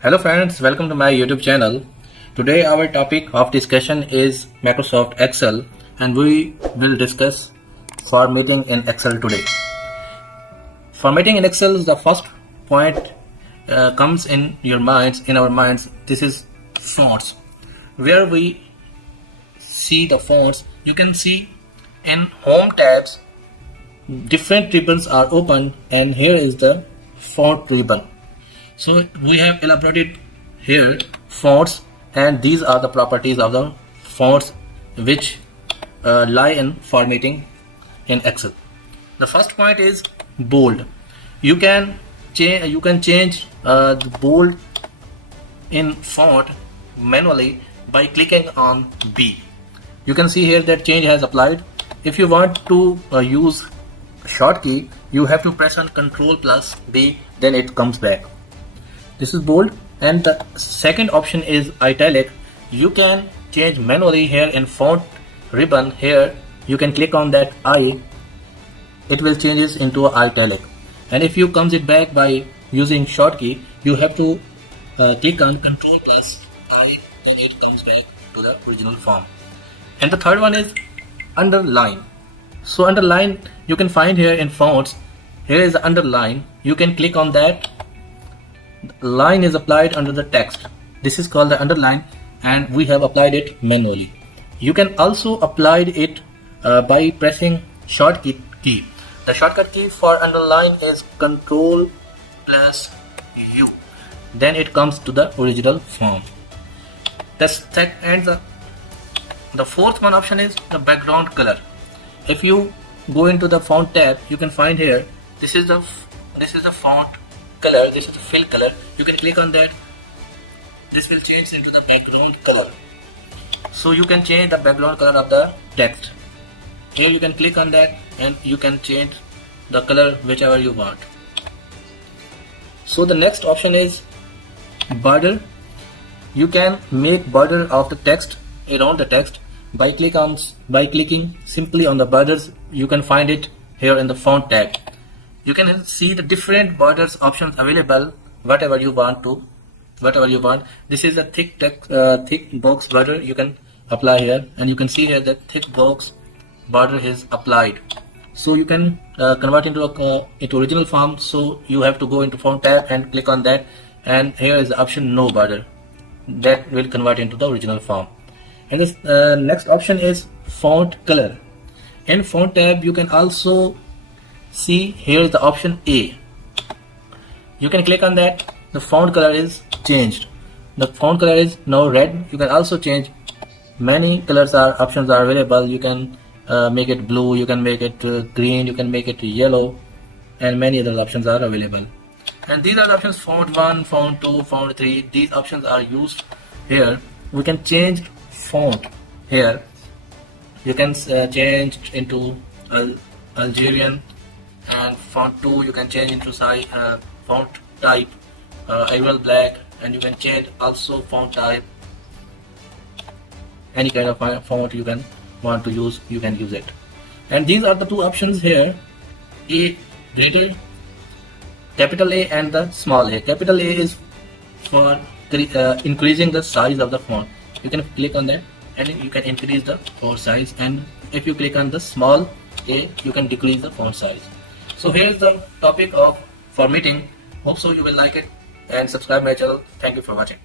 Hello friends, welcome to my YouTube channel. Today our topic of discussion is Microsoft Excel and we will discuss formatting in Excel today. Formatting in Excel is the first point comes in our minds. This is fonts. Where we see the fonts, you can see in home tabs different ribbons are open and here is the font ribbon. So we have elaborated here fonts and these are the properties of the fonts which lie in formatting in Excel. The first point is bold. You can change the bold in font manually by clicking on B. You can see here that change has applied. If you want to use short key, you have to press on Ctrl plus B, then it comes back. This is bold. And the second option is italic. You can change manually here in font ribbon. Here you can click on that I, it will changes into italic. And if you comes it back by using short key, you have to click on Ctrl plus I, then it comes back to the original form. And the third one is underline. So underline you can find here in fonts. Here is the underline. You can click on that. Line is applied under the text. This is called the underline and we have applied it manually. You can also apply it by pressing shortcut key. The shortcut key for underline is Ctrl plus U. Then it comes to the original form. The fourth one option is the background color. If you go into the font tab, you can find here this is the font color, this is the fill color. You can click on that. This will change into the background color. So you can change the background color of the text. Here you can click on that and you can change the color whichever you want. So the next option is border. You can make border of the text around the text by clicking simply on the borders. You can find it here in the font tab. You can see the different borders options available, whatever you want. This is a thick box border. You can apply here and you can see here that thick box border is applied. So you can convert into original form. So you have to go into font tab and click on that, and here is the option no border. That will convert into the original form. And this next option is font color. In font tab you can also see here is the option A. You can click on that. The font color is changed. The font color is now red. You can also change many options are available. You can make it blue, you can make it green, you can make it yellow, and many other options are available. And these are the options: font 1, font 2, font 3. These options are used here. We can change font here. You can change into Algerian, and font 2 you can change into font type Arial black, and you can change also font type. Any kind of font you can want to use, you can use it. And these are the two options here: A greater, capital A, and the small a. Capital A is for increasing the size of the font. You can click on that and you can increase the font size, and if you click on the small a, you can decrease the font size. So here is the topic of formatting. Hope so you will like it and subscribe my channel. Thank you for watching.